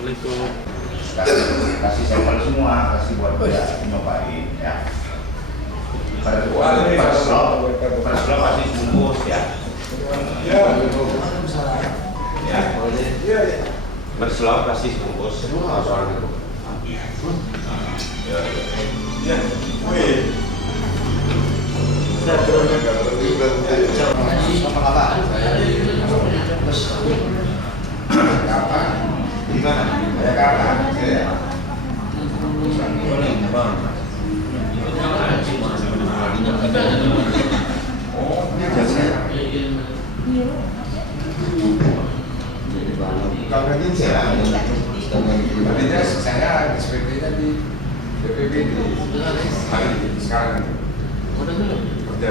Assalamualaikum. Kasih sampel semua, kasih buat dia nyobain ya. Per slot pasti bungkus ya. Ya. Per slot pasti bungkus. Soal itu. Ya. Gimana? Saya kapan? Ya. Saya SPT-nya di BPBD. Sekarang kerja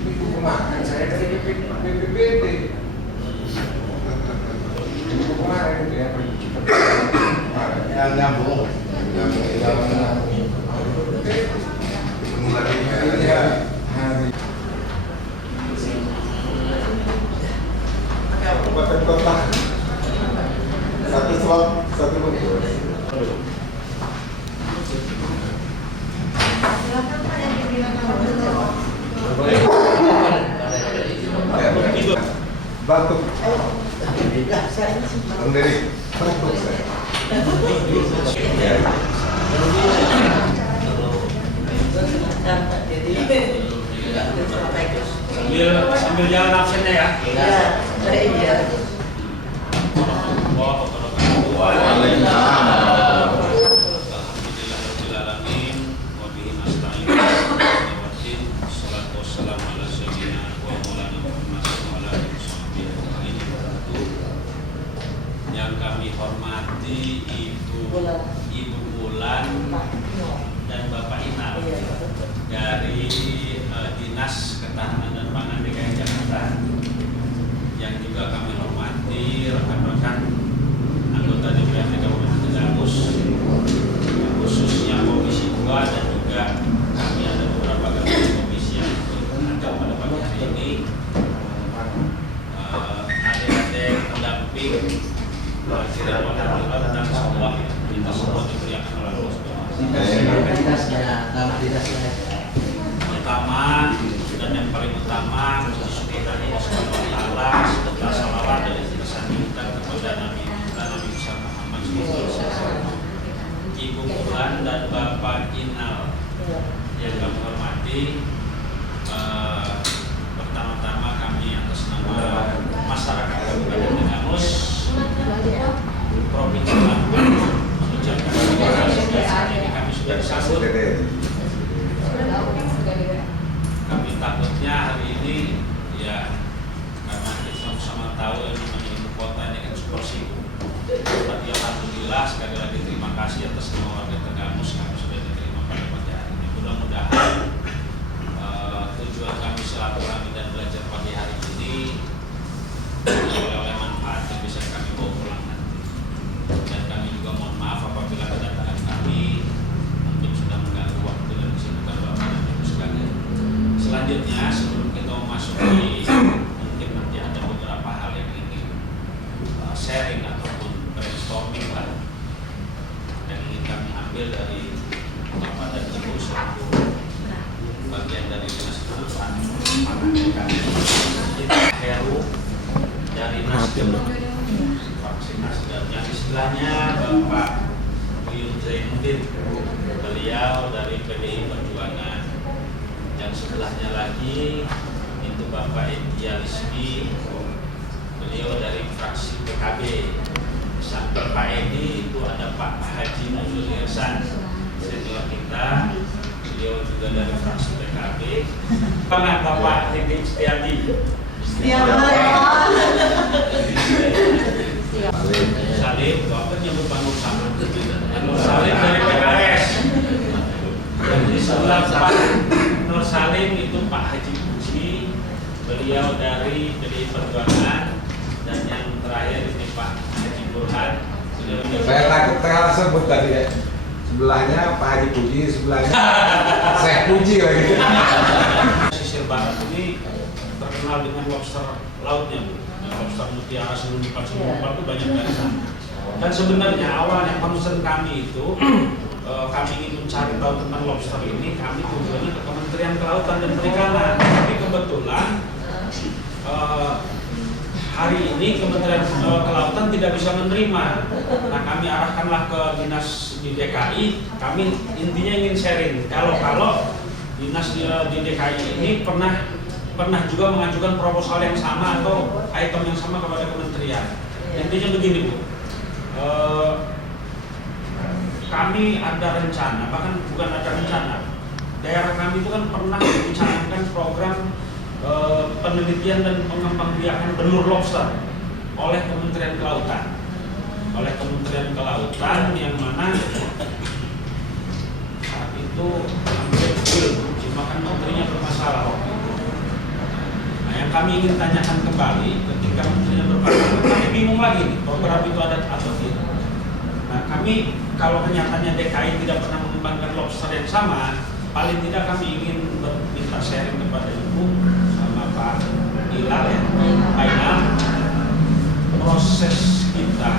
di kemarin saya dari BPBD. Kemarin itu ya nyambung. Mulai hari kabupaten kota satu slot satu bungkus. Batuk. Sendiri. Sambil jalan absennya ya. Iya. Yang kami hormati Ibu Bulan dan Bapak Inal dari Dinas Ketahanan dan Pangan DKI Jakarta, yang juga kami hormati rekan-rekan anggota DPRD Kabupaten Tegamus, khususnya Komisi 2 dan juga kami ada beberapa komisi yang ada pada pagi hari ini, adik-adik pendamping Presiden Wakil dan semua kita semua diberikan oleh Allah Pertama dan yang paling utama puji dari Allah Subhanahu wa taala setelah salawat dan disanjungkan kepada Nabi besar Muhammad SAW, Ibu Bulan dan Bapak Inal yang kami hormati. Pertama-tama kami atas nama masyarakat Kabupaten Tegamus, Provinsi Lampung, mengucapkan terima kasih dan saat ini kami sudah disambut. Kami takutnya hari ini ya karena kita sama tahu yang ibu kota ini kan super sibuk. Tapi alhamdulillah sekali lagi terima kasih atas semua warga Tegamus kami sudah diterima pada pagi hari ini. Mudah-mudahan tujuan kami silaturahmi dan belajar pagi hari ini oleh manfaat yang bisa kami bawa pulang nanti. Dan kami juga mohon maaf apabila kedatangan kami mungkin sudah mengganggu waktu dan kesibukan Bapak dan Ibu sekalian. Selanjutnya sebelum kita memasuki mungkin nanti ada beberapa hal yang ingin sharing ataupun brainstorming lah yang ingin kami ambil dari Bapak dan Ibu selaku bagian dari Dinas Ketahanan Pangan DKI. Heru dari Nasdem vaksinasi dan yang istilahnya Bapak Buyut Zainuddin, beliau dari PDI Perjuangan. Yang sebelahnya lagi itu Bapak Edi, beliau dari fraksi PKB. Sampai Pak Edi itu ada Pak Haji Nazrul Ihsan, senior kita, beliau juga dari fraksi PKB. Bapak Titik Setiadi. Salim, Bapak nyebut Pak Nur Salim. Nur Salim dari PKS. Dan di sebelah Pak Nur Salim itu Pak Haji Puji, beliau dari PDI Perjuangan. Dan yang terakhir ini Pak Haji Burhan. Saya takut terlalu sebut tadi ya. Sebelahnya Pak Haji Puji, sebelahnya saya Puji lagi. Pesisir barat ini terkenal dengan lobster lautnya, Bu. Lobster mutiara 1494 itu banyak dari sana. Dan sebenarnya awalnya concern kami itu kami ingin mencari tahu tentang lobster ini, kami tujuannya ke Kementerian Kelautan dan Perikanan. Tapi kebetulan hari ini Kementerian Kelautan tidak bisa menerima. Nah, kami arahkanlah ke dinas di DKI. Kami intinya ingin sharing. Kalau dinas di DKI ini pernah juga mengajukan proposal yang sama atau item yang sama kepada kementerian. Intinya begini, Bu. Kami ada rencana, bahkan bukan ada rencana. Daerah kami itu kan pernah mencanangkan program penelitian dan pengembangbiakan benur lobster oleh Kementerian Kelautan. Oleh Kementerian Kelautan yang mana saat itu hampir cuma kan menterinya bermasalah waktu itu. Nah, yang kami ingin tanyakan kembali ketika menterinya bermasalah, kami bingung lagi nih, program itu ada atau tidak. Nah, kami kalau kenyataannya DKI tidak pernah mengembangkan lobster yang sama, paling tidak kami ingin minta sharing kepada Ibu sama Pak Ilal ya, Pak Ilal, proses kita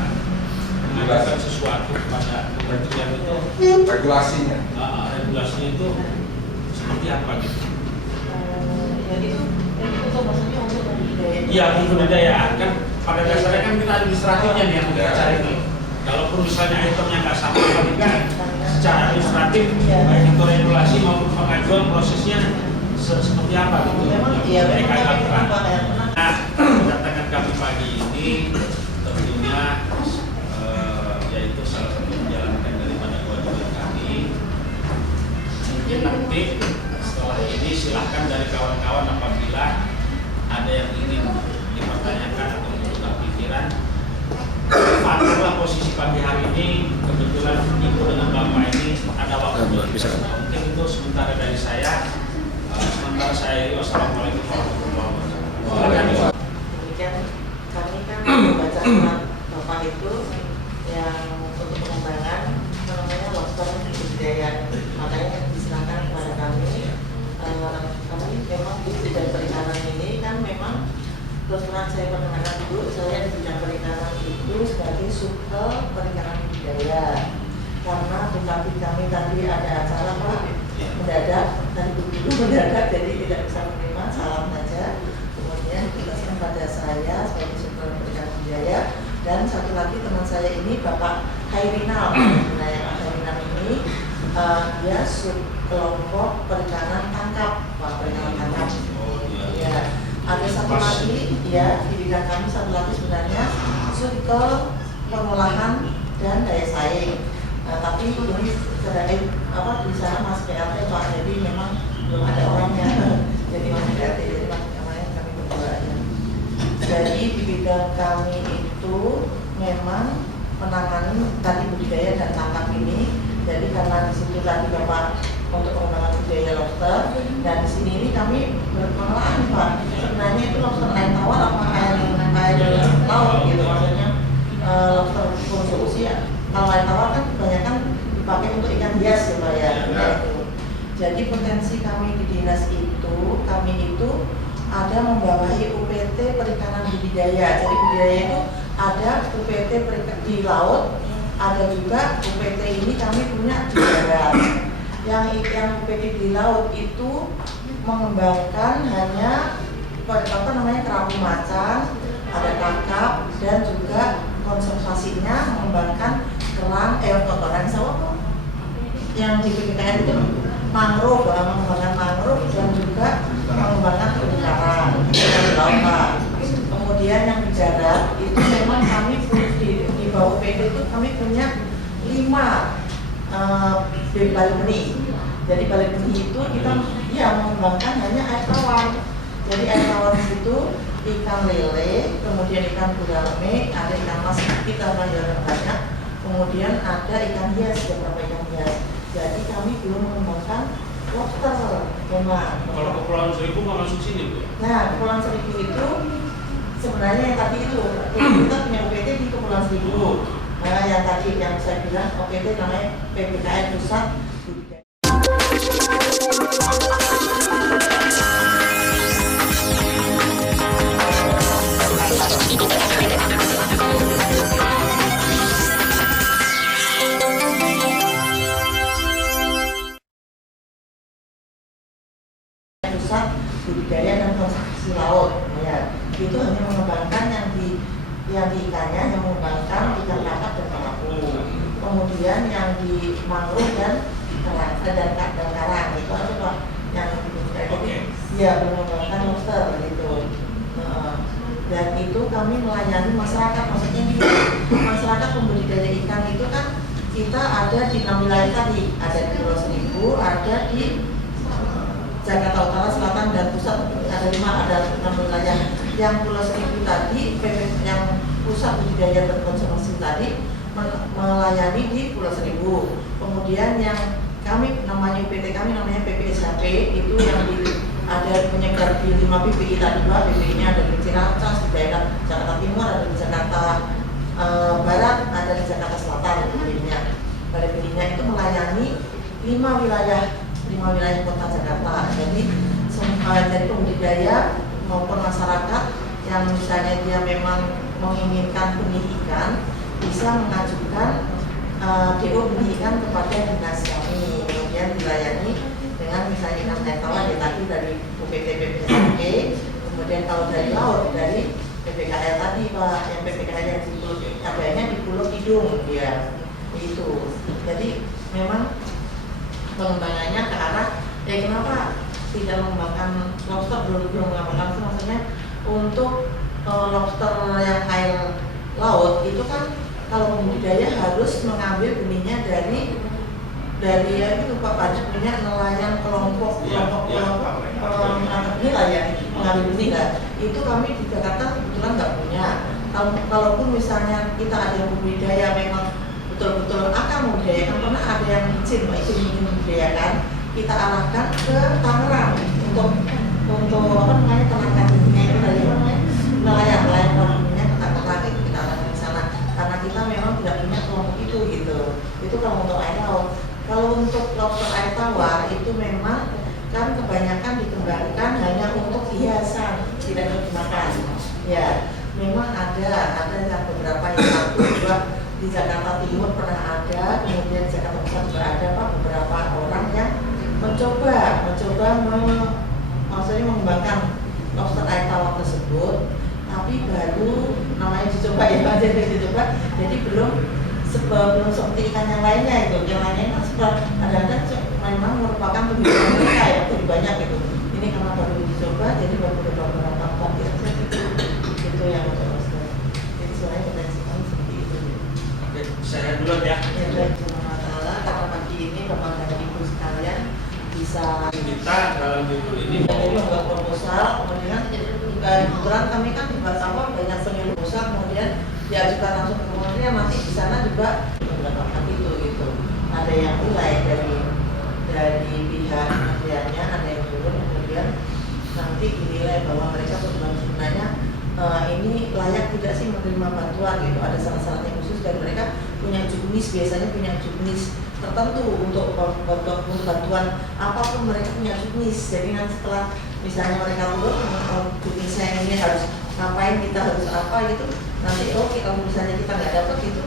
mengajukan sesuatu kepada kementerian itu, regulasinya itu seperti apa gitu? Itu maksudnya untuk budidaya. Iya, untuk budidaya kan pada dasarnya kan kita administratifnya nih yang kita cari nih. Kalaupun misalnya itemnya nggak sama, tapi kan secara administratif baik itu regulasi maupun pengajuan prosesnya seperti apa gitu. Memang iya, DKI lakukan. Nah, Kedatangan kami pagi ini tentunya yaitu salah satu menjalankan daripada kewajiban kami. Mungkin nanti setelah ini silahkan dari kawan-kawan apabila ada yang ingin dipertanyakan atau bertukar pikiran. Adalah posisi pagi hari ini kebetulan Ibu dengan Bapak ini ada waktu mungkin itu sementara dari saya. Sementara saya wassalamualaikum warahmatullahi wabarakatuh. demikian kami kan membaca surat Bapak itu yang untuk pengembangan namanya lobster budidaya, makanya diserahkan kepada kami. Kami memang di bidang perikanan ini kan memang terus terang saya perkenalkan dulu, saya di bidang perikanan itu sebagai subkel perikanan budidaya. Karena tetapi kami tadi ada acara Pak mendadak dan dulu mendadak, jadi tidak bisa menerima, salam saja. Kemudian dijelaskan pada saya sebagai subkel perikanan budidaya, dan satu lagi teman saya ini Bapak Khairinal. Nah, yang Khairinal ini dia subkelompok perikanan tangkap, Pak, perikanan tangkap. Ya. Ada satu lagi ya di bidang kami, satu lagi sebenarnya subkel pengolahan dan daya saing. Tapi ini terkait di sana Mas PLT Pak, jadi memang belum ada orangnya. Jadi Mas PLT, jadi Mas kemarin kami berdua ya. Jadi di bidang kami itu memang menangani tadi budidaya dan tangkap ini. Jadi karena di situ tadi Bapak untuk pengembangan budidaya lobster, dan di sini ini kami berpengalaman Pak. Sebenarnya itu lobster air tawar apa air laut gitu, maksudnya lobster konsumsi. Kalau air tawar kan kebanyakan dipakai untuk ikan hias ya Pak ya. Jadi potensi kami di dinas itu, kami itu ada membawahi UPT perikanan budidaya. Jadi budidaya itu ada UPT di laut, ada juga UPT ini kami punya di darat. Yang UPT di laut itu mengembangkan hanya kerapu macan, ada kakap, dan juga konservasinya mengembangkan kerang, kotoran sawah yang di PPKN itu mangrove, mengembangkan mangrove dan juga mengembangkan terumbu karang di laut. Kemudian yang di darat itu memang kami di bawah UPT itu kami punya 5 balik benih. Jadi balik benih itu kita mengembangkan hanya air tawar. Jadi air tawar itu ikan lele, kemudian ikan gurame, ada ikan mas kita yang banyak, kemudian ada ikan hias, beberapa ikan hias. Jadi kami belum mengembangkan lobster memang. Kalau Kepulauan Seribu nggak masuk sini Bu? Nah, Kepulauan Seribu itu sebenarnya yang tadi itu kita punya UPT di Kepulauan Seribu. Nah, yang tadi yang saya bilang OPT namanya PPKN Pusat Budidaya. kemudian yang di mangrove dan karang itu aja Pak yang ya mengembangkan lobster gitu. Dan itu kami melayani masyarakat, maksudnya gini, masyarakat pembudidaya ikan itu kan kita ada di 6 wilayah tadi, ada di Pulau Seribu, ada di Jakarta Utara, Selatan dan Pusat, ada 6 wilayah. Yang Pulau Seribu tadi, yang pusat budidaya dan konservasi tadi melayani di Pulau Seribu. Kemudian yang kami namanya PT kami namanya PPSHP itu yang ada penyebar di 5 PPI tadi Pak, PPI-nya ada di Ciracas, di daerah Jakarta Timur, ada di Jakarta Barat, ada di Jakarta Selatan PPI-nya. PPI-nya itu melayani 5 wilayah kota Jakarta. Jadi dari pembudidaya maupun masyarakat yang misalnya dia memang menginginkan benih ikan bisa mengajukan DO benih ikan kepada dinas kami, kemudian dilayani dengan misalnya ikan air tawar tadi dari UPT PPSHP, kemudian kalau dari laut dari PPKL tadi Pak, yang PPKL yang di Pulau adanya di Pulau Tidung ya itu. Jadi memang pengembangannya ke arah kenapa tidak mengembangkan lobster, belum mengembangkan itu maksudnya untuk lobster yang air laut itu kan kalau pembudidaya harus mengambil benihnya dari itu Pak Pajak punya nelayan kelompok benih lah ya, mengambil benih lah. Itu kami di Jakarta kebetulan nggak punya. Kalaupun misalnya kita ada yang budidaya memang betul-betul akan membudidayakan, karena ada yang izin membudidayakan, kita arahkan ke Tangerang untuk apa namanya tenaga kerjanya itu dari nelayan kelompoknya kata-kata itu kita arahkan ke sana karena kita memang tidak punya kelompok itu gitu. Itu kalau untuk air laut. Kalau untuk lobster air tawar itu memang kan kebanyakan dikembangkan hanya untuk hiasan, tidak untuk dimakan. Ya, memang ada beberapa yang satu dua di Jakarta Timur pernah ada, kemudian di Jakarta Pusat juga ada Pak beberapa orang yang mencoba maksudnya mengembangkan lobster air tawar tersebut, tapi baru namanya dicoba ya Pak, jadi belum seperti ikan yang lainnya itu. Yang lainnya kan ada memang merupakan pembinaan mereka ya, lebih banyak itu. Ini karena baru dicoba, jadi baru beberapa pot itu yang untuk lobster. Jadi sebenarnya potensi kami seperti itu. Oke, saya duluan ya. Ya baik, karena pagi ini Bapak dan Ibu sekalian bisa Kita dalam judul ini jadi membuat proposal, kemudian kebetulan kami kan di Batam banyak penyuluh proposal, kemudian diajukan langsung ke kementerian, nanti di sana juga mendapatkan itu gitu. Ada yang mulai dari pihak kementeriannya, ada yang turun, kemudian nanti dinilai bahwa mereka sebenarnya ini layak tidak sih menerima bantuan gitu. Ada syarat-syaratnya khusus dan mereka punya juknis, biasanya punya juknis tertentu untuk bantuan apapun mereka punya juknis. Jadi nanti setelah misalnya mereka turun juknisnya ini harus ngapain, kita harus apa gitu, nanti kalau misalnya kita nggak dapat gitu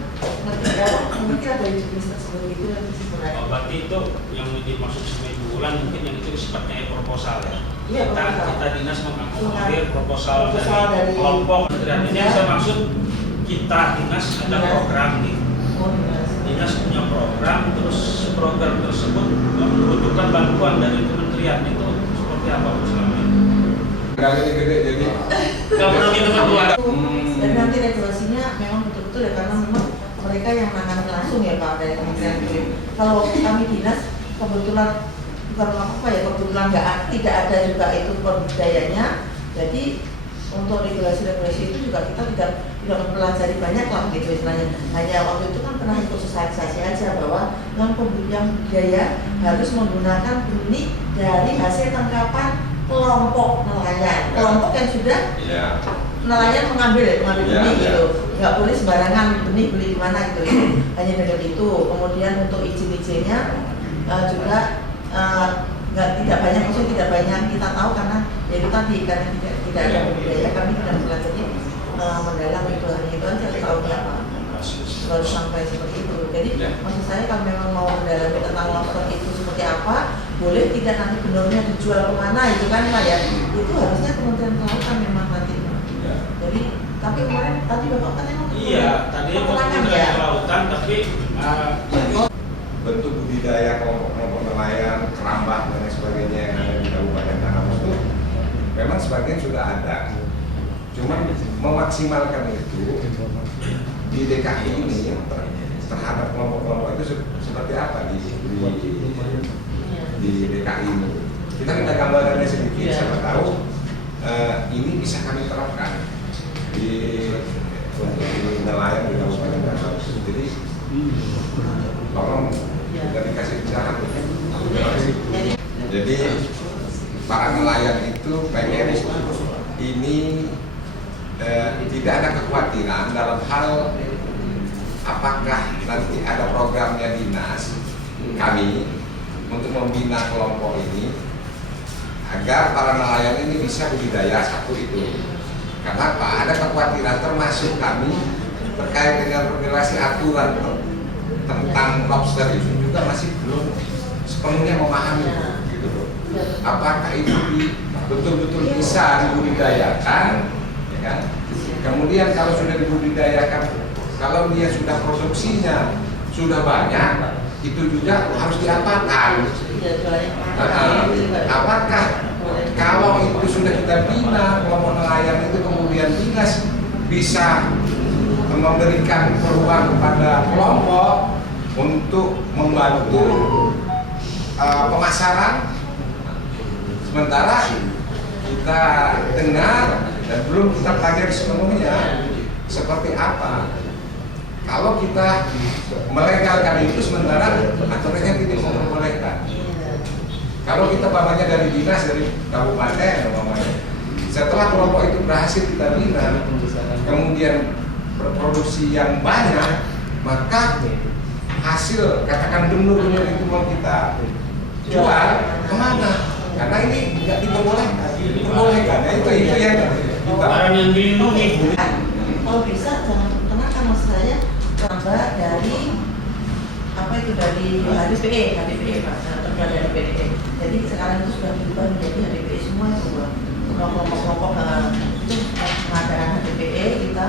mungkin ada juknis tersebut gitu nanti sebenarnya. Berarti itu yang dimaksud seminggu bulan mungkin yang itu sifatnya proposal ya. Iya, Kita dinas mengakomodir proposal dari dari kelompok kementerian ini. Saya maksud kita dinas ada program nih. Dinas punya program, terus program tersebut membutuhkan bantuan dari kementerian, itu seperti apa selama ini? Kali gede jadi Nggak perlu kita berdua. Dan nanti regulasinya memang betul-betul ya, karena memang mereka yang menangani langsung ya Pak dari Kementerian Iklim. Kalau kami dinas kebetulan bukan apa ya, kebetulan tidak ada juga itu pembudidayanya. Jadi untuk regulasi itu juga kita tidak mempelajari banyak lah gitu istilahnya. Hanya waktu itu kan pernah ikut sosialisasi aja bahwa yang budidaya harus menggunakan benih dari hasil tangkapan kelompok nelayan, kelompok yang sudah nelayan mengambil benih gitu, nggak boleh sembarangan benih beli di mana gitu, hanya dengan itu. Kemudian untuk izin-izinnya juga tidak banyak, maksudnya tidak banyak kita tahu karena ya itu tadi karena tidak ada budidaya, kami tidak belajarnya mendalam itu, hanya itu aja tahunya apa baru sampai seperti itu. Jadi maksud saya kalau memang mau mendalami tentang lobster itu seperti apa, boleh tidak nanti benornya dijual kemana itu kan Pak ya, itu harusnya Kementerian Kelautan memang nanti. Jadi tapi kemarin tadi Bapak kan emang Iya, tadi Kementerian Kelautan, tapi budidaya kelompok-kelompok nelayan, kerambah dan lain sebagainya yang ada di Kabupaten Tanah itu memang sebagian sudah ada. Cuman memaksimalkan itu di DKI ini terhadap kelompok-kelompok itu seperti apa di DKI ini. Kita minta gambarannya sedikit, siapa tahu ini bisa kami terapkan untuk nelayan di Kabupaten Tanah. Jadi tolong kita dikasih pencerahan. Jadi para nelayan itu pengen ini tidak ada kekhawatiran dalam hal apakah nanti ada programnya dinas kami untuk membina kelompok ini agar para nelayan ini bisa budidaya satu itu. Karena apa? Ada kekhawatiran termasuk kami terkait dengan regulasi aturan tentang lobster itu juga masih belum sepenuhnya memahami gitu loh. Apakah itu betul-betul bisa dibudidayakan, ya kan? Kemudian kalau sudah dibudidayakan, kalau dia sudah produksinya sudah banyak, itu juga harus diapakan? Apakah kalau itu sudah kita bina kelompok nelayan itu kemudian dinas bisa memberikan peluang kepada kelompok untuk membantu pemasaran, sementara kita dengar dan belum kita pelajari sepenuhnya seperti apa. Kalau kita melegalkan itu sementara aturannya tidak memperbolehkan. Kalau kita umpamanya dari dinas, dari kabupaten umpamanya, setelah kelompok itu berhasil kita bina, kemudian berproduksi yang banyak, maka hasil katakan benur-benur itu mau kita jual kemana? Karena ini nggak diperbolehkan. Diperbolehkan, ya itu yang kita. Orang yang dilindungi. Kalau bisa jangan, karena kan maksud saya tambah dari apa itu dari HDPE Pak, terbuat dari HDPE. Jadi sekarang itu sudah berubah menjadi HDPE semua itu Pak. Kelompok-kelompok itu pengadaan HDPE kita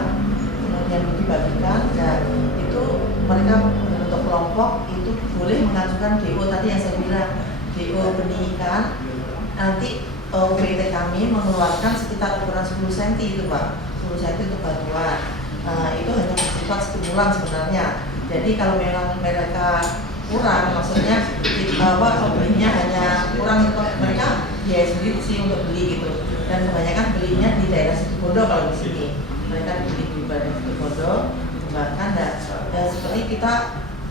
kemudian dibagikan dan itu mereka bentuk kelompok itu boleh mengajukan DO tadi yang saya bilang DO benih ikan. Nanti UPT kami mengeluarkan sekitar ukuran 10 cm itu Pak, 10 cm untuk bantuan. Itu hanya bersifat stimulan sebenarnya. Jadi kalau memang mereka kurang, maksudnya belinya hanya kurang, mereka biaya sendiri sih untuk beli gitu. Dan kebanyakan belinya di daerah Situbondo kalau di sini. Mereka beli di daerah Situbondo, bahkan dan seperti kita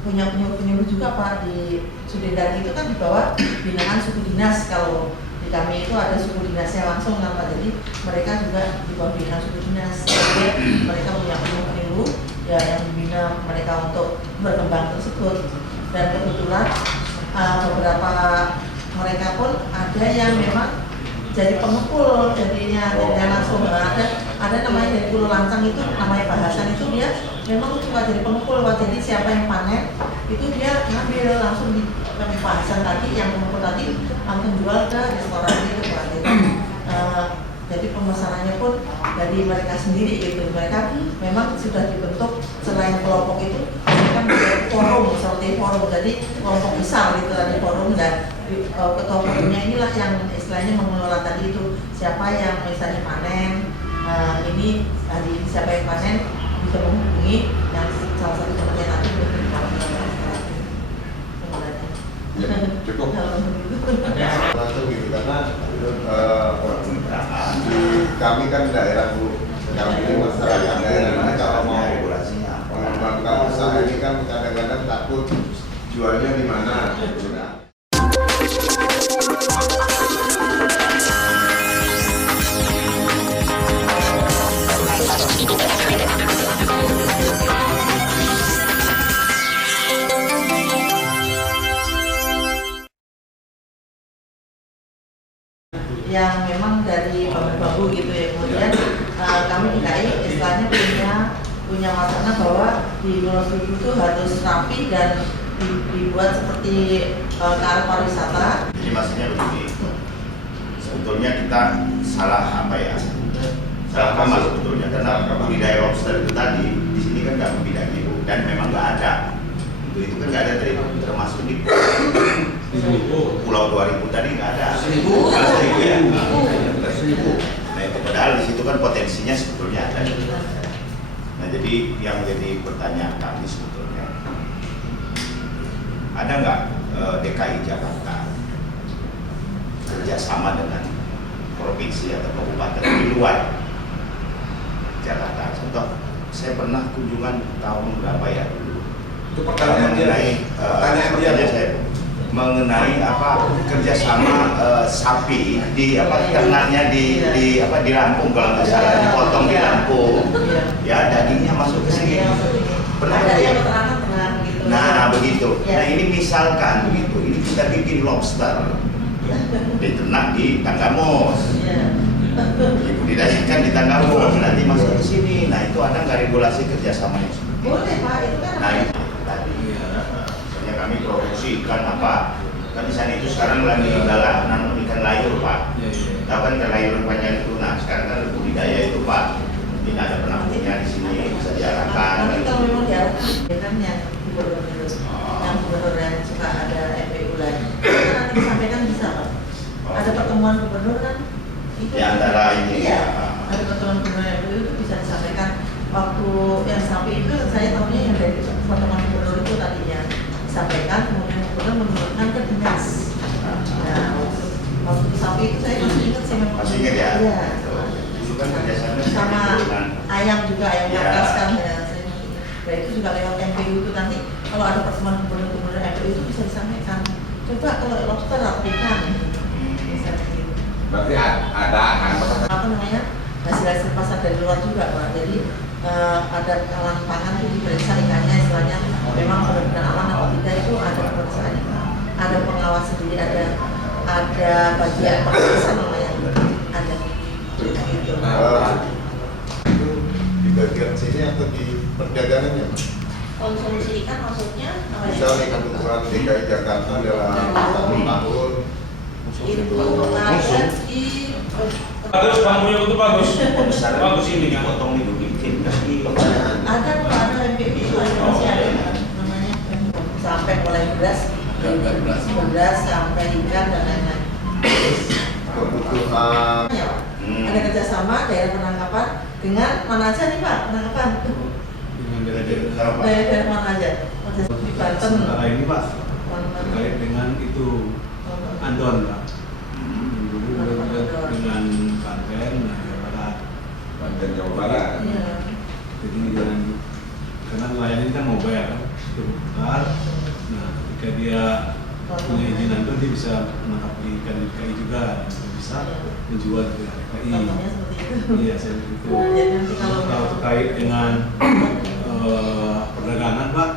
punya penyuluh juga Pak di Sudedan itu kan di bawah binaan suku dinas. Kalau di kami itu ada suku dinasnya langsung kan Pak, jadi mereka juga di bawah binaan suku dinas. Jadi mereka punya penyuluh ya yang membina mereka untuk berkembang tersebut. Dan kebetulan beberapa mereka pun ada yang memang jadi pengepul jadinya langsung ada namanya dari Pulau Lancang itu namanya bahasan itu dia memang suka jadi pengepul Pak. Jadi siapa yang panen itu dia ngambil langsung di bahasan tadi yang pengepul tadi langsung jual ke restoran gitu Pak. Jadi pemasarannya pun dari mereka sendiri gitu. Mereka memang sudah dibentuk selain kelompok itu mereka menjadi forum seperti forum, jadi kelompok besar gitu tadi forum, dan ketua forumnya inilah yang istilahnya mengelola tadi itu siapa yang misalnya panen ini hari ini siapa yang panen bisa menghubungi dan salah satu temannya nanti untuk Cukup. Langsung gitu karena kami kan daerah Bu, kami ini masyarakat daerah ini kalau mau mengembangkan usaha ini kan kadang-kadang takut jualnya di mana. Yang memang dari bambu-bambu gitu ya. Kemudian kami di DKI istilahnya punya wacana bahwa di Pulau Seribu itu harus rapi dan dibuat seperti ke arah pariwisata. Jadi maksudnya begini, sebetulnya kita salah paham sebetulnya, karena budidaya lobster itu tadi di sini kan nggak membidangi dan memang nggak ada itu kan nggak ada tadi termasuk di 1000. Pulau 2000 tadi nggak ada. 1000 ya. Nah itu padahal di situ kan potensinya sebetulnya ada. Nah jadi yang jadi pertanyaan kami sebetulnya ada nggak DKI Jakarta kerjasama dengan provinsi atau kabupaten di luar Jakarta? Contoh, saya pernah kunjungan tahun berapa ya dulu? Itu pertanyaan Pertanyaan saya mengenai apa kerjasama sapi di apa ternaknya di Lampung kalau nggak salah dipotong di Lampung, ya dagingnya masuk ke sini. Pernah ada ya? yang peternakan pernah gitu. Nah begitu. Ya. Nah ini misalkan begitu, ini kita bikin lobster diternak di Tanggamus. Iya. Dibudidayakan di Tanggamus, nanti masuk ke sini. Nah itu ada nggak regulasi kerjasamanya? Boleh Pak, itu kan Nah itu tadi. Misalnya kami produksi ikan apa? Kan di sana itu sekarang lagi nanam ikan layur Pak. Tahu kan ikan layur banyak itu. Nah sekarang kan budidaya itu Pak. Mungkin ada penampungnya di sini bisa diarahkan. Nanti kalau memang diarahkan, ya kan yang gubernur yang suka ada MPU lagi, kan nanti disampaikan bisa Pak. Ada pertemuan gubernur kan? Itu Di antara ini. Iya, ada pertemuan gubernur MPU itu bisa disampaikan. Waktu yang sapi itu saya tahunya yang dari pertemuan gubernur itu tadinya disampaikan, kemudian gubernur menurunkan ke dinas. Nah, waktu sapi itu saya masih ingat sih memang. Masih ingat ya? Iya. Dulu kan kerjasamanya Sama dengan ayam juga, ayam Ya. nakas kan ya. Nah itu juga lewat MPU itu nanti kalau ada pertemuan gubernur MPU itu bisa disampaikan. Coba kalau lobster atau ikan, bisa gitu. Berarti ada Apa namanya hasil pasar dari luar juga Pak. Jadi ada kalangan pangan itu diperiksa ikannya, istilahnya memang benar-benar aman atau tidak itu ada pemeriksaannya Pak. Ada pengawas sendiri, ada bagian pengawasan namanya, ada gitu. Itu di bagian sini atau di perdagangannya? Konsumsi ikan maksudnya apa ya? Misalnya kebutuhan DKI Jakarta dalam 1 tahun Itu ada di Bagus, bambunya itu bagus. besar Bagus ini kan. potong itu bikin kaki. ada MPU itu masih ada namanya sampai mulai beras sampai ikan dan lain-lain. kebutuhan Ya, Pak. Ada kerjasama daerah penangkapan dengan mana aja nih Pak penangkapan? Daerah mana aja? Di Banten. Sementara ini Pak, Mana-mana. terkait dengan itu Andon Pak. Dulu dengan Banten, nah Jawa Barat. Banten Jawa Barat. Iya. Jadi dengan karena nelayan ini kan mobile kan, diputar. Nah, ketika dia punya izin Andon, dia bisa menangkap ikan di DKI juga, dia bisa menjual ke DKI. Contohnya seperti itu. Iya, saya begitu. Jadi nanti kalau Kalau terkait dengan perdagangan Pak,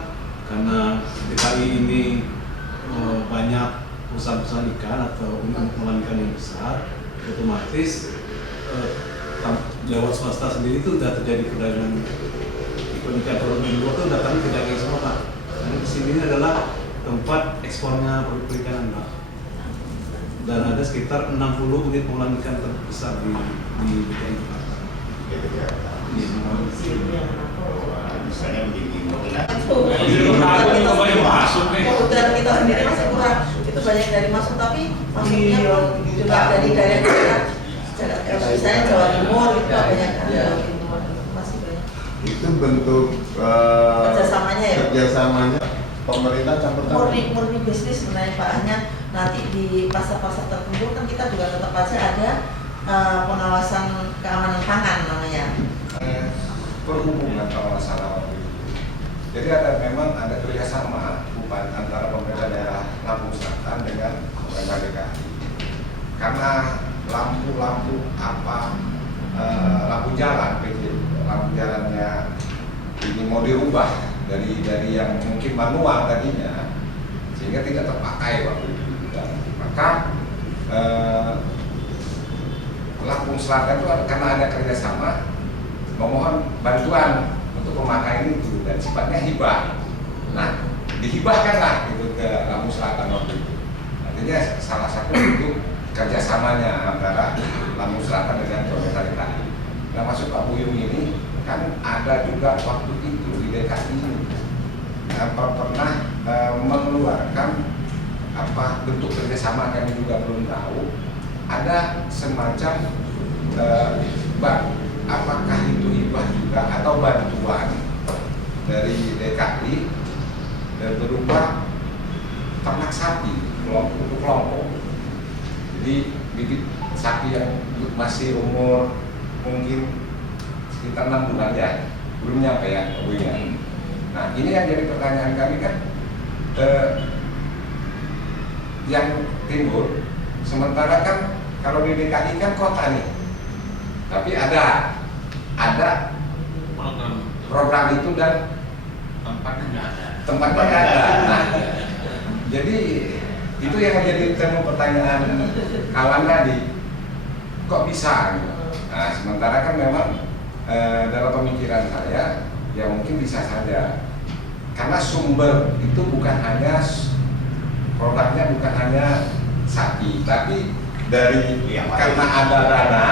karena DKI ini banyak perusahaan-perusahaan ikan atau pengolahan ikan yang besar, otomatis lewat swasta sendiri itu sudah terjadi perdagangan ikan produk di luar itu datang ke DKI semua Pak. Dan di sini adalah tempat ekspornya produk perikanan Pak. Dan ada sekitar 60 unit pengolahan ikan terbesar di DKI Jakarta. Gitu ya. Iya, Misalnya begini, mengenai Aku ini banyak masuk nih. kebutuhan kita sendiri masih kurang. Itu banyak dari masuk tapi masuknya pun juga dari daerah misalnya Jawa Timur itu banyak kan Jawa Timur masih banyak. itu bentuk Kerjasamanya ya? kerjasamanya pemerintah campur tangan. Murni bisnis sebenarnya Pak, hanya nanti di pasar-pasar tertentu kan kita juga tetap aja ada pengawasan keamanan pangan namanya. Perhubungan kalau masalah waktu itu. Jadi memang ada kerjasama antara pemerintah daerah Lampung Selatan dengan pemerintah DKI. Karena lampu lampu jalannya ini mau dirubah dari yang mungkin manual tadinya, sehingga tidak terpakai waktu itu. Maka Lampung Selatan itu karena ada kerjasama memohon bantuan untuk pemakaian itu dan sifatnya hibah. Nah, dihibahkanlah itu ke Lampung Selatan waktu itu. Artinya salah satu itu kerjasamanya antara Lampung Selatan dengan pemerintah DKI. Nah, maksud Pak Buyung ini kan ada juga waktu itu di DKI pernah mengeluarkan apa bentuk kerjasama, kami juga belum tahu. Ada semacam apakah itu hibah juga atau bantuan dari DKI berupa ternak sapi kelompok. Jadi bibit sapi yang masih umur mungkin sekitar 6 bulan ya, belum nyampe ya ibunya. Nah ini yang jadi pertanyaan kami kan, yang timbul sementara kan kalau di DKI kan kota nih, tapi ada program itu dan tempatnya nggak ada. tempatnya nggak ada. Nah, jadi itu yang menjadi tema pertanyaan kawan tadi, kok bisa? Nah, sementara kan memang dalam pemikiran saya ya mungkin bisa saja, karena sumber itu bukan hanya produknya, bukan hanya sapi, tapi dari karena ada dana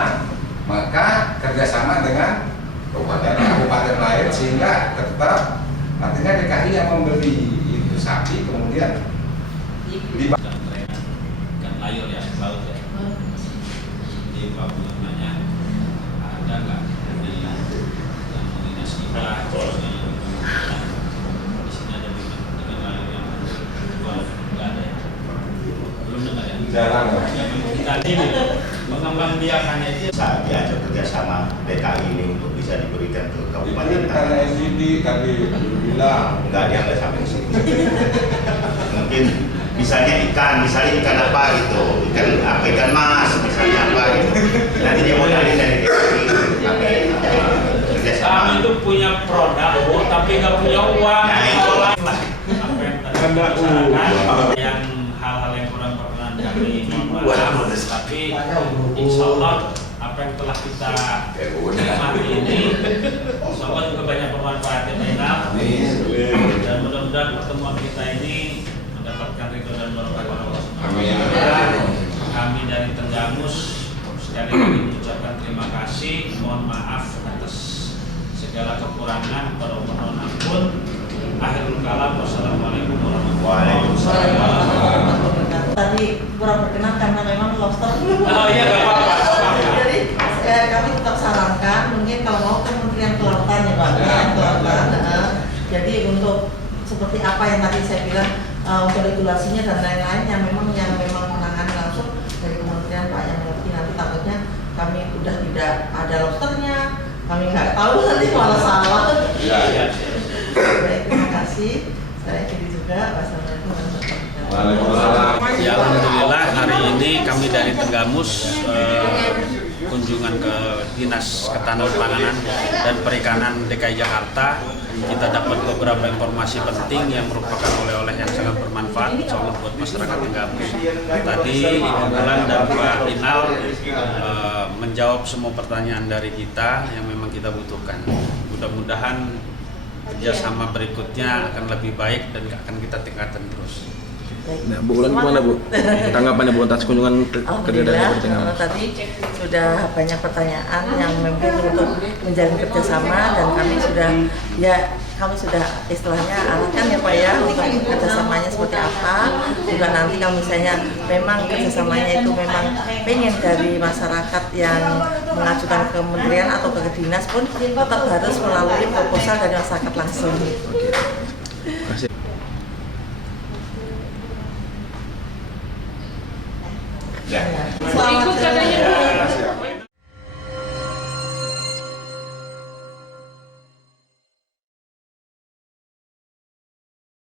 maka kerjasama dengan kabupaten lain sehingga tetap artinya DKI yang membeli itu sapi kemudian Ikan layur ya, laut ya. Di Papua-nya ada nggak di yang dinas kita, di sini ada ikan layur yang jual, nggak ada ya? Belum dengar ya? jarang. Kita ini mengembang biakannya itu. Saat diajak kerjasama DKI ini untuk bisa diberikan ke Kabupaten Itu karena Tangerang. SGD tadi bilang Enggak, dia nggak sampai ke situ. Mungkin misalnya ikan apa gitu, ikan mas, misalnya apa gitu. Nanti dia mau dari DKI, tapi kerjasama. Kami itu punya produk, tapi nggak punya uang. Nah, itu lah. Apa yang tadi Anda dibicarakan, yang hal-hal yang kurang berkenan kami mohon maaf. Tapi insya Allah apa yang telah kita nikmati ini, insya Allah juga banyak bermanfaat ya Pak. Dan mudah-mudahan pertemuan kita ini mendapatkan ridho dan berkah Allah Subhanahu wa Ta'ala. Kami dari Tenggamus sekali lagi mengucapkan terima kasih, mohon maaf atas segala kekurangan, pada mohon ampun. Akhirul kalam, wassalamualaikum warahmatullahi wabarakatuh. Tadi kurang berkenan karena memang lobster. Oh iya, nggak apa-apa. Jadi kami tetap sarankan mungkin kalau mau Kementerian Kelautan ya Pak, Kementerian Kelautan. Jadi untuk seperti apa yang tadi saya bilang untuk regulasinya dan lain-lain yang memang menangani langsung dari Kementerian Pak yang mengerti. Nanti takutnya kami udah tidak ada lobsternya, kami nggak tahu nanti malah salah. Iya. Baik, terima kasih. Saya Kiri juga. Wassalamualaikum warahmatullahi wabarakatuh. Waalaikumsalam. Ya alhamdulillah hari ini kami dari Tenggamus kunjungan ke Dinas Ketahanan Panganan dan Perikanan DKI Jakarta. Kita dapat beberapa informasi penting yang merupakan oleh-oleh yang sangat bermanfaat insya Allah buat masyarakat Tenggamus. Tadi Ibu Bulan dan Pak Inal menjawab semua pertanyaan dari kita yang memang kita butuhkan. Mudah-mudahan kerjasama berikutnya akan lebih baik dan akan kita tingkatkan terus. Nah, Bu Ulan gimana Bu? Tanggapannya Bu atas kunjungan ke daerah Alhamdulillah, tadi sudah banyak pertanyaan yang mungkin untuk menjalin kerjasama dan kami sudah istilahnya arahkan ya Pak ya untuk kerjasamanya seperti apa. Juga nanti kalau misalnya memang kerjasamanya itu memang pengen dari masyarakat yang mengajukan ke kementerian atau ke dinas pun tetap harus melalui proposal dari masyarakat langsung. Terima kasih. Ya.